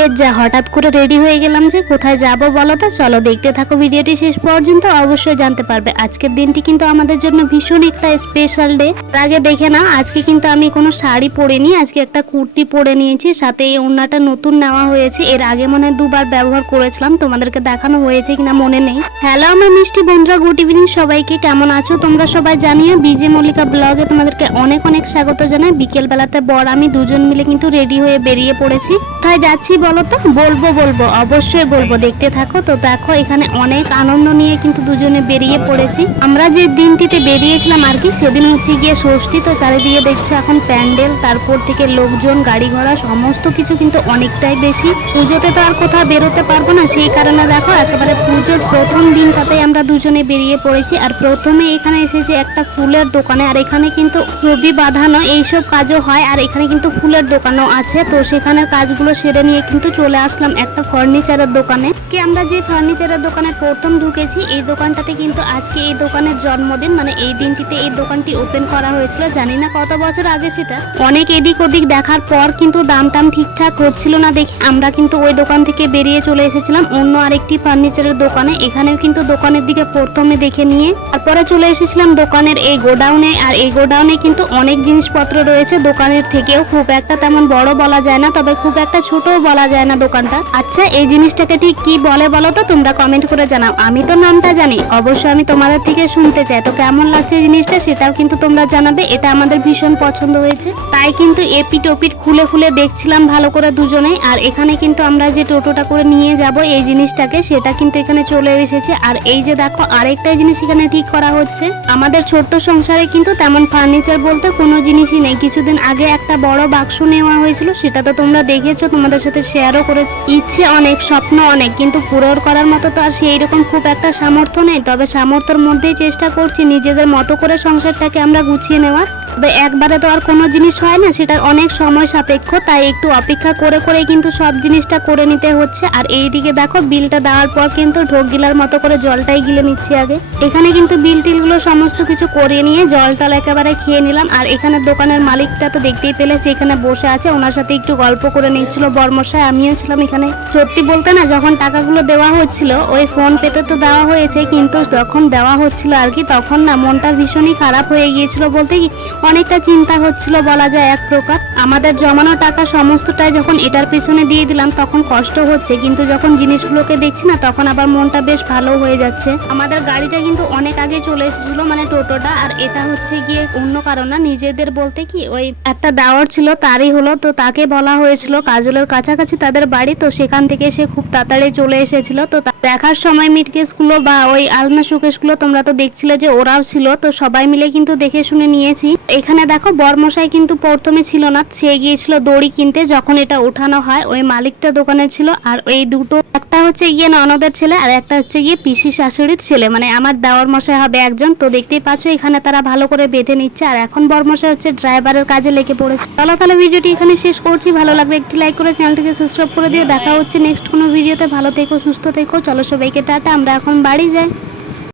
এর যা হঠাৎ করে রেডি হয়ে গেলাম যে কোথায় যাব বলো তো, চলো দেখতে থাকো ভিডিওটি শেষ পর্যন্ত, অবশ্যই জানতে পারবে। আজকের দিনটি কিন্তু আমাদের জন্য ভীষণ একটা স্পেশাল ডে। আগে দেখে না, আজকে কিন্তু আমি কোনো শাড়ি পরিনি, আজকে একটা কুর্তি পরে নিয়েছি, সাথে এই ওড়নাটা নতুন নেওয়া হয়েছে। এর আগে মনে হয় দুবার ব্যবহার করেছিলাম, তোমাদেরকে দেখানো হয়েছে কিনা মনে নেই। হ্যালো আমার মিষ্টি বন্ধুরা, গুড ইভিনিং সবাইকে, কেমন আছো তোমরা সবাই জানিও। বিজে মল্লিকা ব্লগে তোমাদেরকে অনেক অনেক স্বাগত জানাই। বিকেল বেলাতে বর আমি দুজন মিলে কিন্তু রেডি হয়ে বেরিয়ে পড়েছি। কোথায় যাচ্ছি বলো তো? বলবো অবশ্যই বলবো, দেখতে থাকো। তো দেখো এখানে অনেক আনন্দ নিয়ে কিন্তু দুজনে বেরিয়ে পড়েছি। আমরা যে দিনটিতে বেরিয়েছিলাম আর কি, সেদিন হচ্ছে গিয়ে ষষ্ঠী। তো চারিদিকে দেখছো এখন প্যান্ডেল, তারপর থেকে লোকজন, গাড়ি ঘোড়া সমস্ত কিছু কিন্তু অনেকটাই বেশি। পুজোতে তো আর কোথাও বেরোতে পারবো না, সেই কারণে দেখো একেবারে পুজোর প্রথম দিনটাতেই আমরা দুজনে বেরিয়ে পড়েছি। আর প্রথমে এখানে এসেছি একটা ফুলের দোকানে, আর এখানে কিন্তু ছবি বাঁধানো এইসব কাজও হয়, আর এখানে কিন্তু ফুলের দোকানও আছে। তো সেখানের কাজগুলো সেরে নিয়ে কিন্তু চলে আসলাম একটা ফার্নিচারের দোকানে। আমরা যে ফার্নিচারের দোকানে প্রথম ঢুকেছি, এই দোকানটাতে কিন্তু আজকে এই দোকানের জন্মদিন, মানে এই দিনটিতে এই দোকানটি ওপেন করা হয়েছিল। জানি না কত বছর আগে সেটা, অনেক এদিক ওদিক দেখার পর কিন্তু দাম টাম ঠিকঠাক হচ্ছিল না দেখে আমরা কিন্তু ওই দোকান থেকে বেরিয়ে চলে এসেছিলাম অন্য আরেকটি ফার্নিচারের দোকানে। এখানেও কিন্তু দোকানের দিকে প্রথমে দেখে নিয়ে তারপরে চলে এসেছিলাম দোকানের এই গোডাউনে। আর এই গোডাউনে কিন্তু অনেক জিনিসপত্র রয়েছে, দোকানের থেকেও খুব একটা তেমন বড় বলা যায় না, তবে খুব একটা ছোটও বলা যায় না দোকানটা। আচ্ছা এই জিনিসটাকে ঠিক কি বলে বলো তো, তোমরা কমেন্ট করে জানাও। আমি তো নামটা জানি, অবশ্যই আমি তোমাদের থেকে শুনতে চাই। তো কেমন লাগছে জিনিসটা সেটাও কিন্তু তোমরা জানাবে, এটা আমাদের ভীষণ পছন্দ হয়েছে, তাই কিন্তু এপিট ওপিট খুলে খুলে দেখছিলাম ভালো করে দুজনেই। আর এখানে কিন্তু আমরা যে টোটোটা করে নিয়ে যাব এই জিনিসটাকে, সেটা কিন্তু এখানে চলে এসেছে। আর এই যে দেখো আরেকটা জিনিস এখানে ঠিক করা হচ্ছে। আমাদের ছোট্ট সংসারে কিন্তু তেমন ফার্নিচার বলতে কোনো জিনিসই নেই। কিছুদিন আগে একটা বড় বাক্স নেওয়া হয়েছিল, সেটা তো তোমরা দেখেছো, তোমাদের সাথে শেয়ারও করেছি। ইচ্ছে অনেক, স্বপ্ন অনেক, কিন্তু পূরণ করার মতো তো আর সেই রকম খুব একটা সামর্থ্য নেই। তবে সামর্থ্যের মধ্যেই চেষ্টা করছি নিজেদের মতো করে সংসারটাকে আমরা গুছিয়ে নেওয়ার। তবে একবারে তো আর কোনো জিনিস হয় না, সেটার অনেক সময় সাপেক্ষ, তাই একটু অপেক্ষা করে করে কিন্তু সব জিনিসটা করে নিতে হচ্ছে। আর এইদিকে দেখো বিলটা দেওয়ার পর কিন্তু ঢোক গিলার মতো করে জলটাই গিলে নিচ্ছি আগে। এখানে কিন্তু বিল টিলগুলো সমস্ত কিছু করে নিয়ে জল টল একেবারে খেয়ে নিলাম। আর এখানে দোকানের মালিকটা তো দেখতেই পেলেছে এখানে বসে আছে, ওনার সাথে একটু গল্প করে নিচ্ছিল বর্মশাই, আমিও ছিলাম এখানে। সত্যি বলতে না, যখন টাকাগুলো দেওয়া হচ্ছিল ওই ফোন পেতে তো দেওয়া হয়েছে, কিন্তু যখন দেওয়া হচ্ছিল আর কি, তখন না মনটা ভীষণই খারাপ হয়ে গিয়েছিল, বলতে কি অনেকটা চিন্তা হচ্ছিল বলা যায় এক প্রকার। আমাদের জমানো টাকা সমস্তটাই যখন এটার পিছনে দিয়ে দিলাম তখন কষ্ট হচ্ছে, কিন্তু যখন জিনিসগুলোকে দেখছি না তখন আবার মনটা বেশ ভালো হয়ে যাচ্ছে। আমাদের গাড়িটা কিন্তু অনেক আগে চলে এসেছিল, মানে টোটোটা। আর এটা হচ্ছে গিয়ে অন্য কারণ না, নিজেদের বলতে কি ওই একটা দেওয়ার ছিল তারই হলো। তো তাকে বলা হয়েছিল কাজলের কাছাকাছি তাদের বাড়ি, তো সেখান থেকে সে খুব তাড়াতাড়ি চলে এসেছিল। তো দেখার সময় মিটকেস গুলো বা ওই আলনা শোকেস গুলো তোমরা তো দেখছিলে যে ওরাও ছিল, তো সবাই মিলে কিন্তু দেখে শুনে নিয়েছি। এখানে দেখো বর্মশাই কিন্তু প্রথমে ছিল না, সে গিয়েছিল দড়ি কিনতে। যখন এটা উঠানো হয় ওই মালিকটা দোকানে ছিল। আর ওই দুটো, একটা হচ্ছে গিয়ে ননদের ছেলে আর একটা হচ্ছে গিয়ে পিসি শাশুড়ির ছেলে, মানে আমার দেওয়ার মশাই হবে একজন। তো দেখতেই পাচ্ছ এখানে তারা ভালো করে বেঁধে নিচ্ছে। আর এখন বর্মশাই হচ্ছে ড্রাইভারের কাজে লেগে পড়েছে। চলো তাহলে ভিডিওটি এখানে শেষ করছি, ভালো লাগবে একটি লাইক করে চ্যানেলটিকে সাবস্ক্রাইব করে দিয়ে দেখা হচ্ছে নেক্সট কোনো ভিডিওতে। ভালো থেকো, সুস্থ থেকো, চলো সবাইকে টাটা, আমরা এখন বাড়ি যাই।